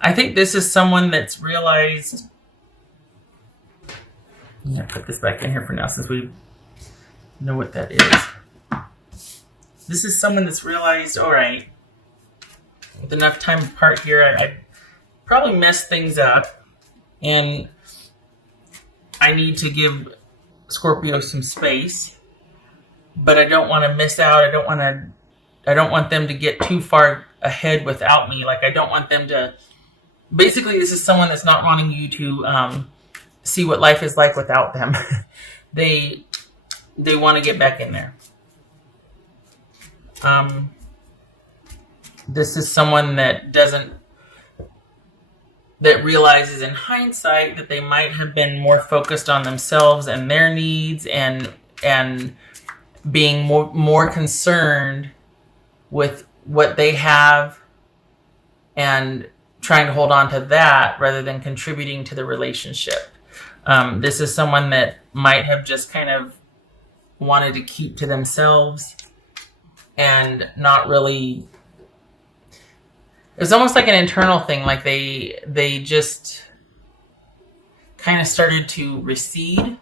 I think this is someone that's realized. I'm going to put this back in here for now since we know what that is. This is someone that's realized, all right, with enough time apart here, I probably messed things up, and I need to give Scorpio some space, but I don't want to miss out. I don't want them to get too far ahead without me. Like, I don't want them to, basically this is someone that's not wanting you to see what life is like without them. They want to get back in there. This is someone that realizes in hindsight that they might have been more focused on themselves and their needs and being more concerned with what they have and trying to hold on to that rather than contributing to the relationship. This is someone that might have just kind of wanted to keep to themselves and not really. It's almost like an internal thing. Like they just kind of started to recede,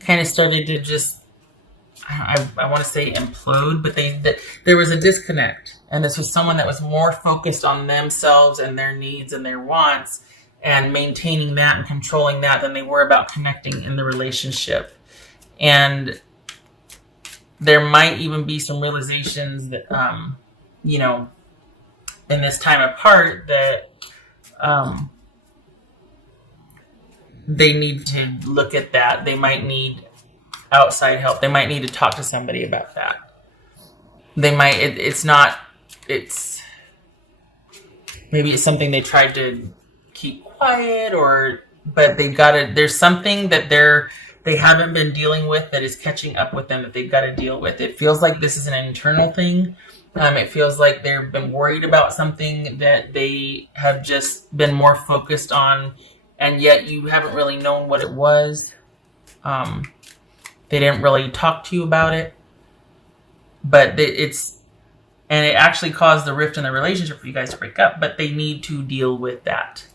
kind of started to just, I want to say implode, but there was a disconnect. And this was someone that was more focused on themselves and their needs and their wants and maintaining that and controlling that than they were about connecting in the relationship. And there might even be some realizations that, in this time apart that they need to look at that. They might need outside help. They might need to talk to somebody about that. They might, maybe it's something they tried to keep quiet but there's something that they haven't been dealing with that is catching up with them that they've got to deal with. It feels like this is an internal thing. It feels like they've been worried about something that they have just been more focused on, and yet you haven't really known what it was. They didn't really talk to you about it, but it actually caused the rift in the relationship for you guys to break up, but they need to deal with that.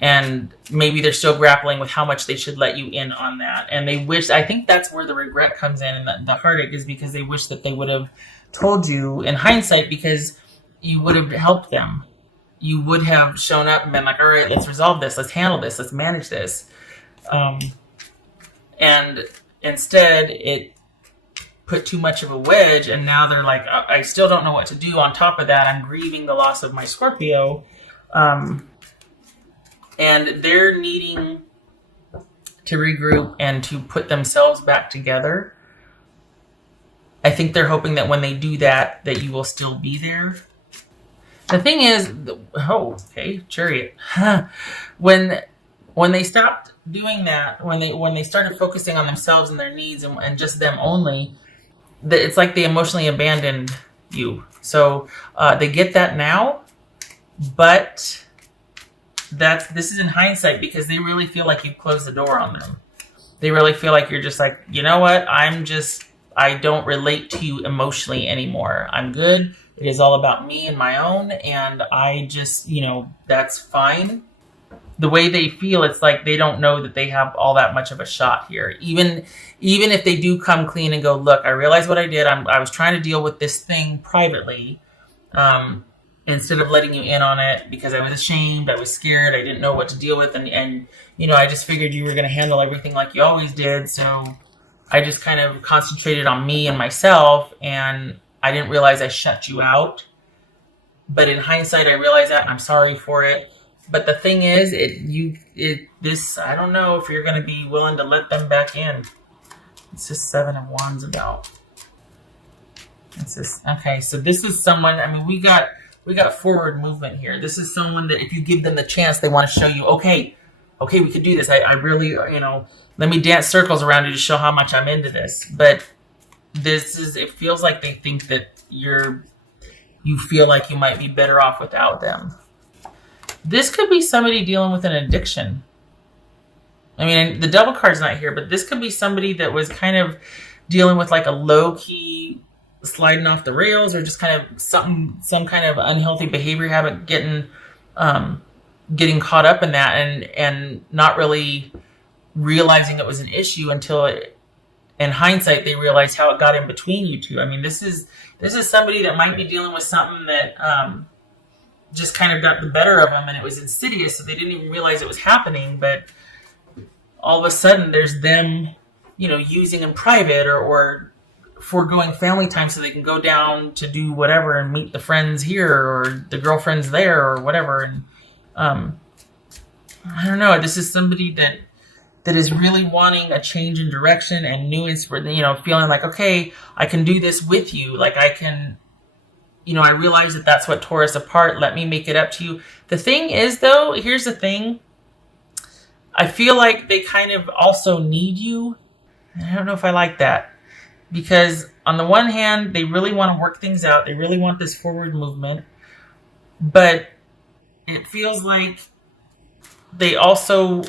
And maybe they're still grappling with how much they should let you in on that. And I think that's where the regret comes in, and the heartache is because they wish that they would have told you in hindsight, because you would have helped them. You would have shown up and been like, all right, let's resolve this. Let's handle this. Let's manage this. And instead it put too much of a wedge. And now they're like, oh, I still don't know what to do. On top of that, I'm grieving the loss of my Scorpio. And they're needing to regroup and to put themselves back together. I think they're hoping that when they do that you will still be there. The thing is, Chariot. When they stopped doing that, when they started focusing on themselves and their needs and just them only, it's like they emotionally abandoned you. So they get that now, but this is in hindsight because they really feel like you've closed the door on them. They really feel like you're just like, you know what? I don't relate to you emotionally anymore. I'm good. It is all about me and my own. And I just, that's fine. The way they feel, it's like they don't know that they have all that much of a shot here. Even if they do come clean and go, look, I realized what I did. I was trying to deal with this thing privately. Instead of letting you in on it because I was ashamed, I was scared, I didn't know what to deal with. And I just figured you were going to handle everything like you always did. So I just kind of concentrated on me and myself, and I didn't realize I shut you out. But in hindsight, I realized that. I'm sorry for it. But the thing is, I don't know if you're going to be willing to let them back in. It's just 7 of Wands about. Okay, so this is someone, we got forward movement here. This is someone that if you give them the chance, they want to show you, okay, we could do this. I really, let me dance circles around you to show how much I'm into this. But it feels like they think that you feel like you might be better off without them. This could be somebody dealing with an addiction. The Devil card's not here, but this could be somebody that was kind of dealing with like a low-key sliding off the rails, or just kind of some kind of unhealthy behavior habit getting getting caught up in that and not really realizing it was an issue until in hindsight they realized how it got in between you two. I mean, this is somebody that might be dealing with something that just kind of got the better of them, and it was insidious, so they didn't even realize it was happening. But all of a sudden, there's them, using in private or foregoing family time so they can go down to do whatever and meet the friends here or the girlfriends there or whatever. And I don't know. This is somebody that is really wanting a change in direction and new inspiration, feeling like, okay, I can do this with you. Like I can, I realize that that's what tore us apart. Let me make it up to you. The thing is, though, here's the thing. I feel like they kind of also need you. I don't know if I like that. Because on the one hand, they really want to work things out. They really want this forward movement. But it feels like they also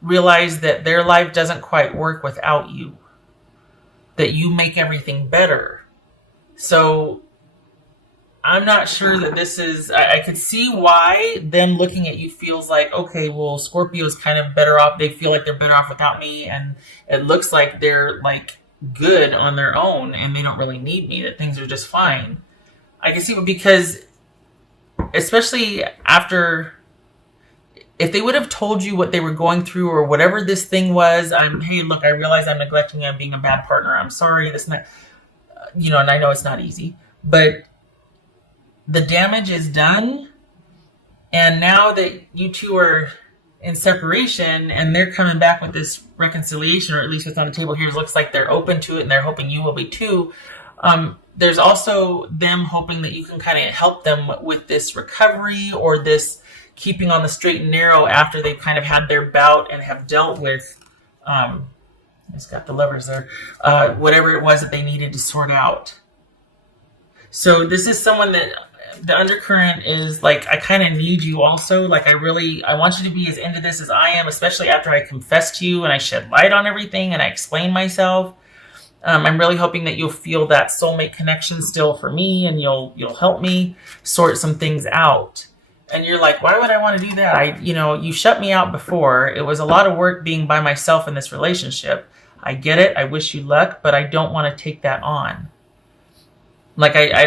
realize that their life doesn't quite work without you. That you make everything better. So I'm not sure that this is... I could see why them looking at you feels like, okay, well, Scorpio's kind of better off. They feel like they're better off without me. And it looks like they're like good on their own and they don't really need me, that things are just fine. I can see, because especially after, if they would have told you what they were going through or whatever this thing was, hey, look, I realize I'm neglecting you, I'm being a bad partner, I'm sorry, this and that, and I know it's not easy, but the damage is done. And now that you two are in separation and they're coming back with this reconciliation, or at least what's on the table here looks like they're open to it and they're hoping you will be too. There's also them hoping that you can kind of help them with this recovery or this keeping on the straight and narrow after they've kind of had their bout and have dealt with, it's got the levers there, whatever it was that they needed to sort out. So this is someone that the undercurrent is like, I kind of need you also. Like I want you to be as into this as I am, especially after I confess to you and I shed light on everything and I explain myself. I'm really hoping that you'll feel that soulmate connection still for me, and you'll help me sort some things out. And you're like, why would I want to do that? You shut me out before. It was a lot of work being by myself in this relationship. I get it. I wish you luck, but I don't want to take that on. Like I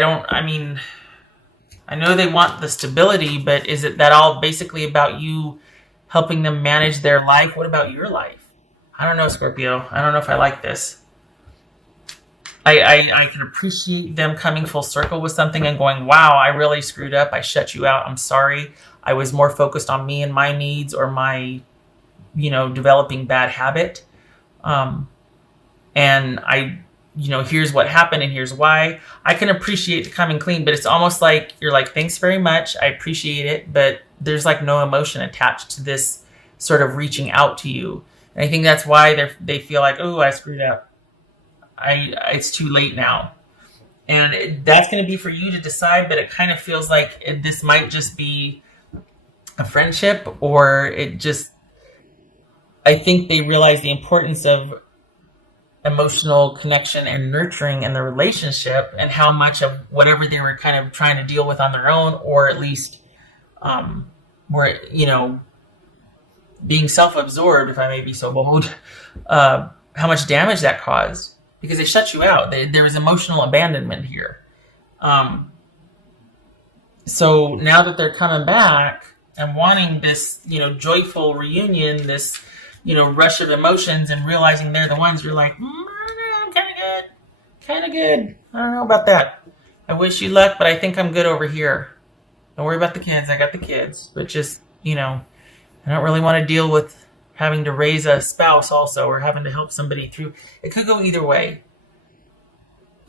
know they want the stability, but is it that all basically about you helping them manage their life? What about your life? I don't know, Scorpio. I don't know if I like this. I can appreciate them coming full circle with something and going, wow, I really screwed up. I shut you out. I'm sorry. I was more focused on me and my needs or my, developing bad habit. And here's what happened and here's why. I can appreciate the coming clean, but it's almost like you're like, thanks very much. I appreciate it. But there's like no emotion attached to this sort of reaching out to you. And I think that's why they feel like, oh, I screwed up. It's too late now. And that's going to be for you to decide, but it kind of feels like this might just be a friendship, or I think they realize the importance of emotional connection and nurturing in the relationship, and how much of whatever they were kind of trying to deal with on their own, or at least being self-absorbed, if I may be so bold, how much damage that caused. Because they shut you out. There was emotional abandonment here. So now that they're coming back and wanting this, joyful reunion, this, rush of emotions, and realizing they're the ones, you're like, I'm kind of good. I don't know about that. I wish you luck, but I think I'm good over here. Don't worry about the kids. I got the kids. But just, I don't really want to deal with having to raise a spouse also, or having to help somebody through. It could go either way.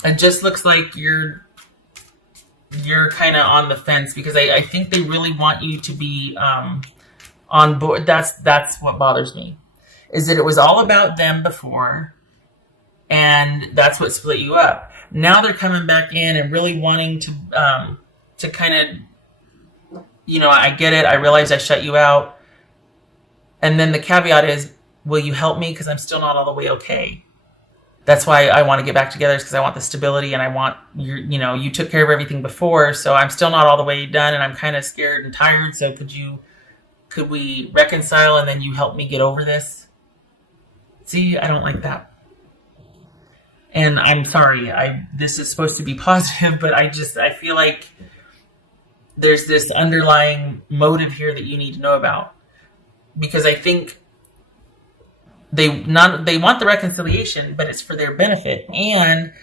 It just looks like you're kind of on the fence, because I think they really want you to be on board. That's what bothers me, is that it was all about them before, and that's what split you up. Now they're coming back in and really wanting to kind of, I get it. I realize I shut you out. And then the caveat is, will you help me? Because I'm still not all the way okay. That's why I want to get back together, because I want the stability, and I want you took care of everything before, so I'm still not all the way done, and I'm kind of scared and tired. So could we reconcile, and then you help me get over this? See, I don't like that. And I'm sorry, this is supposed to be positive, but I feel like there's this underlying motive here that you need to know about. Because I think they want the reconciliation, but it's for their benefit. And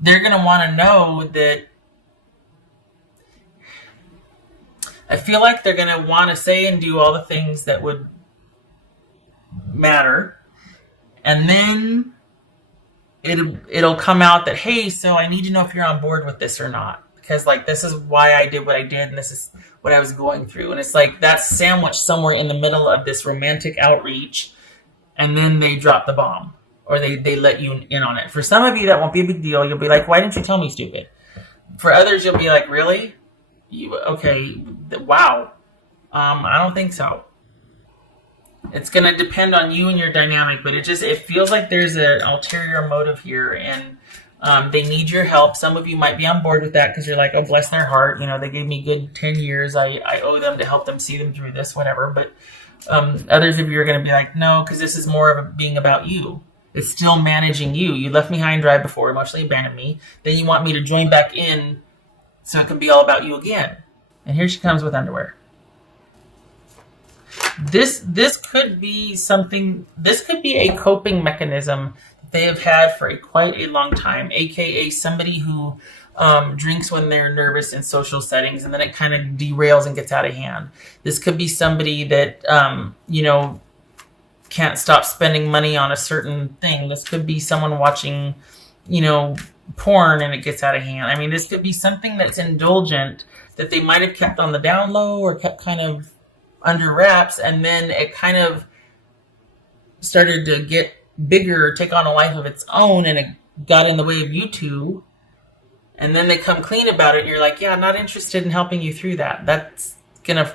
they're going to want to know that. I feel like they're going to want to say and do all the things that would matter. And then it'll come out that, hey, so I need to know if you're on board with this or not. Because, like, this is why I did what I did, and this is what I was going through. And it's like that's sandwiched somewhere in the middle of this romantic outreach, and then they drop the bomb. Or they let you in on it. For some of you, that won't be a big deal. You'll be like, why didn't you tell me, stupid? For others, you'll be like, really? Okay, wow. I don't think so. It's going to depend on you and your dynamic, but it feels like there's an ulterior motive here, and they need your help. Some of you might be on board with that because you're like, oh, bless their heart. They gave me good 10 years. I owe them to help them see them through this, whatever. But others of you are going to be like, no, because this is more of being about you. It's still managing you. You left me high and dry before, emotionally abandoned me. Then you want me to join back in so it can be all about you again. And here she comes with underwear. This could be something. This could be a coping mechanism that they have had for quite a long time, aka somebody who drinks when they're nervous in social settings, and then it kind of derails and gets out of hand. This could be somebody that can't stop spending money on a certain thing. This could be someone watching, porn, and it gets out of hand. I mean, this could be something that's indulgent that they might have kept on the down low or kept kind of under wraps, and then it kind of started to get bigger or take on a life of its own, and it got in the way of you two. And then they come clean about it, and you're like, yeah, I'm not interested in helping you through that. That's gonna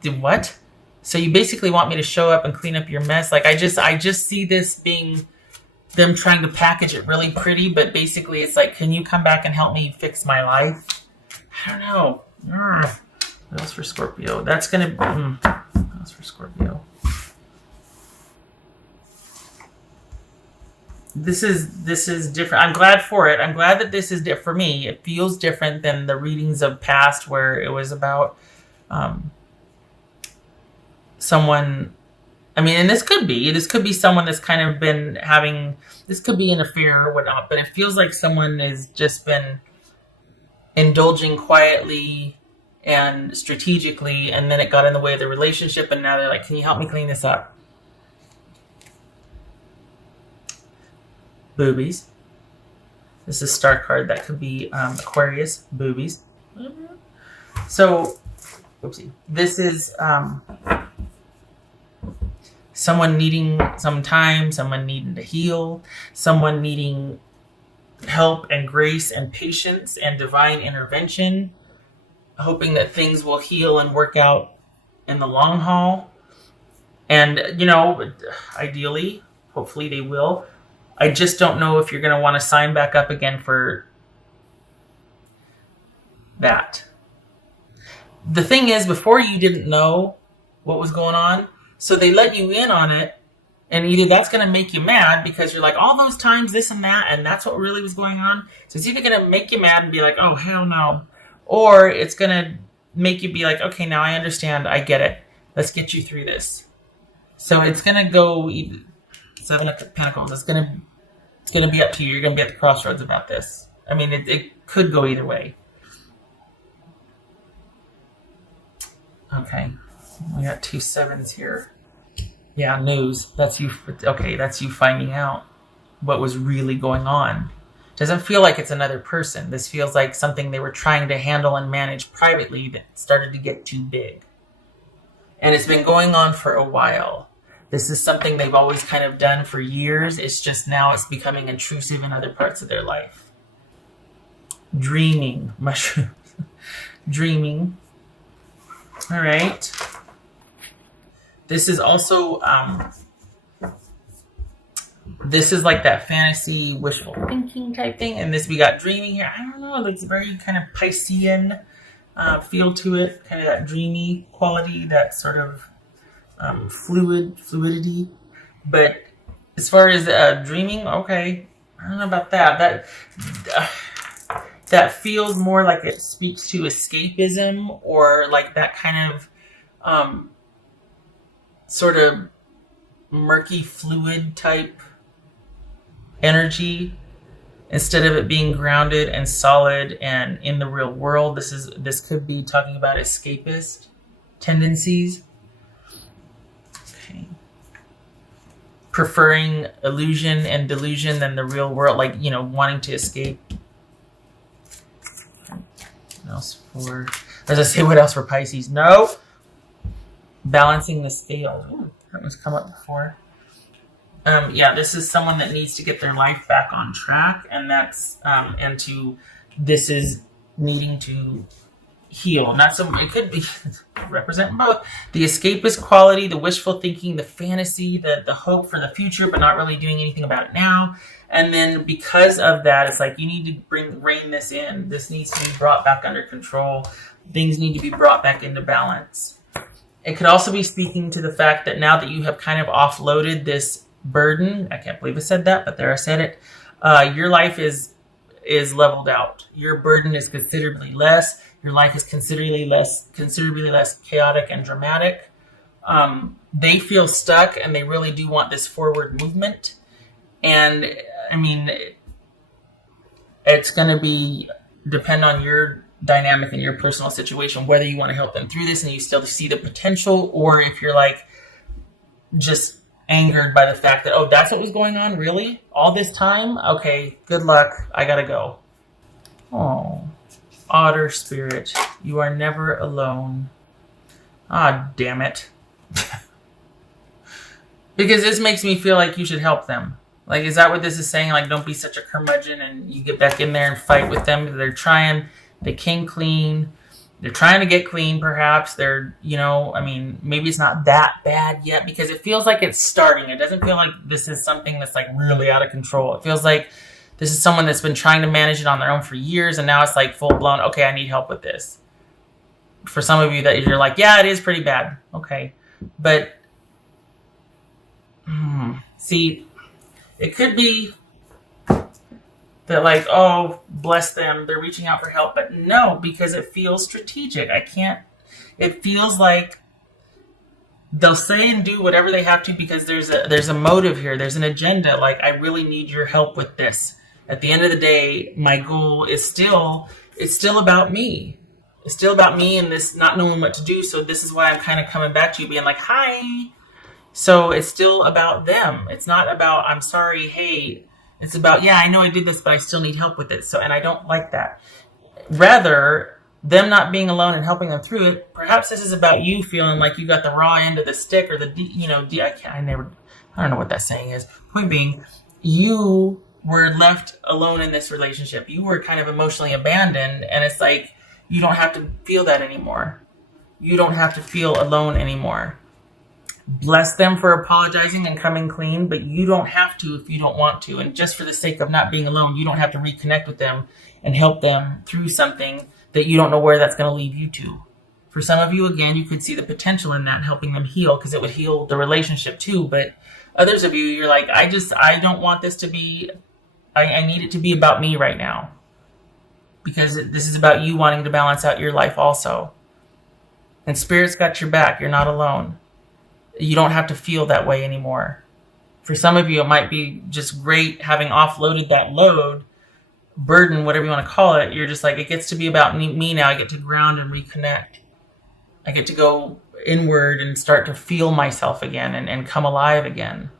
do what? So you basically want me to show up and clean up your mess? Like, I just see this being them trying to package it really pretty, but basically it's like, can you come back and help me fix my life? I don't know. That was for Scorpio. That's gonna. That was for Scorpio. This is different. I'm glad for it. I'm glad that this is different for me. It feels different than the readings of past where it was about someone. I mean, and this could be someone that's kind of been having. This could be an affair or whatnot, but it feels like someone has just been indulging quietly and strategically, and then it got in the way of the relationship, and now they're like, can you help me clean this up? Boobies. This is a star card. That could be Aquarius. Boobies. So, oopsie. This is someone needing some time, someone needing to heal, someone needing help and grace and patience and divine intervention, hoping that things will heal and work out in the long haul. And, ideally, hopefully they will. I just don't know if you're going to want to sign back up again for that. The thing is, before you didn't know what was going on, so they let you in on it, and either that's going to make you mad because you're like, all those times, this and that, and that's what really was going on. So it's either going to make you mad and be like, oh, hell no. Or it's going to make you be like, okay, now I understand. I get it. Let's get you through this. So it's going to go either. Seven of Pentacles. It's going to be up to you. You're going to be at the crossroads about this. I mean, it could go either way. Okay. We got 2 sevens here. Yeah, news. That's you. Okay, that's you finding out what was really going on. Doesn't feel like it's another person. This feels like something they were trying to handle and manage privately that started to get too big. And it's been going on for a while. This is something they've always kind of done for years. It's just now it's becoming intrusive in other parts of their life. Dreaming. Mushrooms. Dreaming. All right. This is also This is like that fantasy, wishful thinking type thing. And this, we got dreaming here. I don't know, like very kind of Piscean feel to it. Kind of that dreamy quality, that sort of fluidity. But as far as dreaming, okay, I don't know about that. That feels more like it speaks to escapism, or like that kind of sort of murky fluid type energy, instead of it being grounded and solid and in the real world. This could be talking about escapist tendencies. Okay. Preferring illusion and delusion than the real world, like, wanting to escape. What else for, as I say, what else for Pisces? No. Balancing the scales. Ooh, that one's come up before. Yeah, this is someone that needs to get their life back on track, and this is needing to heal. It could be represent both the escapist quality, the wishful thinking, the fantasy, the hope for the future, but not really doing anything about it now. And then because of that, it's like you need to rein this in. This needs to be brought back under control. Things need to be brought back into balance. It could also be speaking to the fact that now that you have kind of offloaded this burden, I can't believe I said that, but there I said it, your life is leveled out. Your burden is considerably less. Your life is considerably less chaotic and dramatic. They feel stuck, and they really do want this forward movement. And I mean, it's going to depend on your dynamic and your personal situation, whether you want to help them through this and you still see the potential, or if you're like just angered by the fact that, oh, that's what was going on, really? All this time? Okay, good luck. I gotta go. Oh, otter spirit, you are never alone. Ah, damn it. Because this makes me feel like you should help them. Like, is that what this is saying? Like, don't be such a curmudgeon and you get back in there and fight with them. They came clean. They're trying to get clean, perhaps. They're, maybe it's not that bad yet, because it feels like it's starting. It doesn't feel like this is something that's like really out of control. It feels like this is someone that's been trying to manage it on their own for years, and now it's like full blown, okay, I need help with this. For some of you that you're like, yeah, it is pretty bad. Okay. But, see, it could be that like, oh, bless them, they're reaching out for help. But no, because it feels strategic. It feels like they'll say and do whatever they have to because there's a motive here. There's an agenda. Like, I really need your help with this. At the end of the day, my goal is it's still about me. It's still about me and this not knowing what to do. So this is why I'm kind of coming back to you being like, hi. So it's still about them. It's not about, I'm sorry, hey. It's about, yeah, I know I did this, but I still need help with it. So, and I don't like that. Rather, them not being alone and helping them through it. Perhaps this is about you feeling like you got the raw end of the stick, or I don't know what that saying is. Point being, you were left alone in this relationship. You were kind of emotionally abandoned, and it's like, you don't have to feel that anymore. You don't have to feel alone anymore. Bless them for apologizing and coming clean, but you don't have to if you don't want to. And just for the sake of not being alone, you don't have to reconnect with them and help them through something that you don't know where that's going to lead you to. For some of you, again, you could see the potential in that, helping them heal, because it would heal the relationship too. But others of you, you're like, I don't want this to be, I need it to be about me right now. Because this is about you wanting to balance out your life also. And Spirit's got your back. You're not alone. You don't have to feel that way anymore. For some of you, it might be just great having offloaded that load, burden, whatever you want to call it. You're just like, it gets to be about me now. I get to ground and reconnect. I get to go inward and start to feel myself again and come alive again.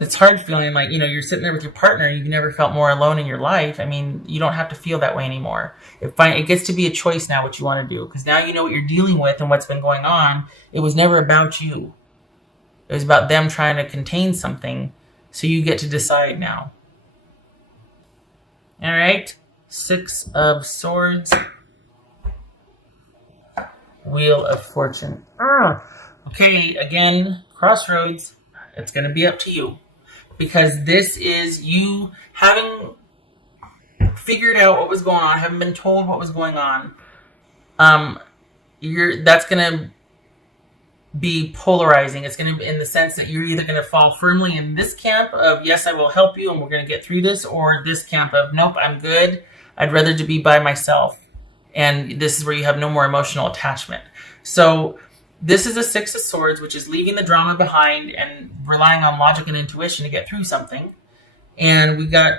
It's hard feeling like, you're sitting there with your partner and you've never felt more alone in your life. I mean, you don't have to feel that way anymore. It gets to be a choice now what you want to do, because now you know what you're dealing with and what's been going on. It was never about you. It was about them trying to contain something, so you get to decide now. All right, 6 of Swords. Wheel of Fortune. Okay, again, crossroads. It's going to be up to you. because this is you having figured out what was going on, having been told what was going on. That's going to be polarizing. It's going to, in the sense that you're either going to fall firmly in this camp of, yes, I will help you and we're going to get through this, or this camp of, nope, I'm good. I'd rather to be by myself. And this is where you have no more emotional attachment. So this is a Six of Swords, which is leaving the drama behind and relying on logic and intuition to get through something. And we got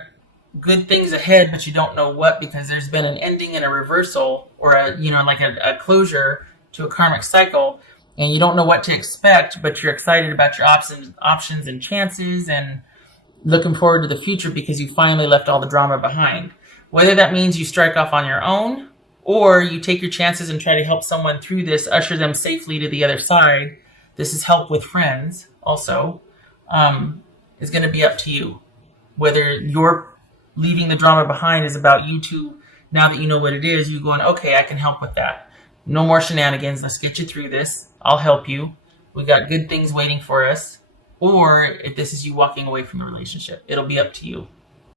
good things ahead, but you don't know what, because there's been an ending and a reversal, or a closure to a karmic cycle. And you don't know what to expect, but you're excited about your options and chances, and looking forward to the future because you finally left all the drama behind. Whether that means you strike off on your own, or you take your chances and try to help someone through this, usher them safely to the other side. This is help with friends also. Is going to be up to you. Whether you're leaving the drama behind is about you two, now that you know what it is, you going, okay, I can help with that. No more shenanigans. Let's get you through this. I'll help you. We got good things waiting for us. Or if this is you walking away from the relationship, it'll be up to you.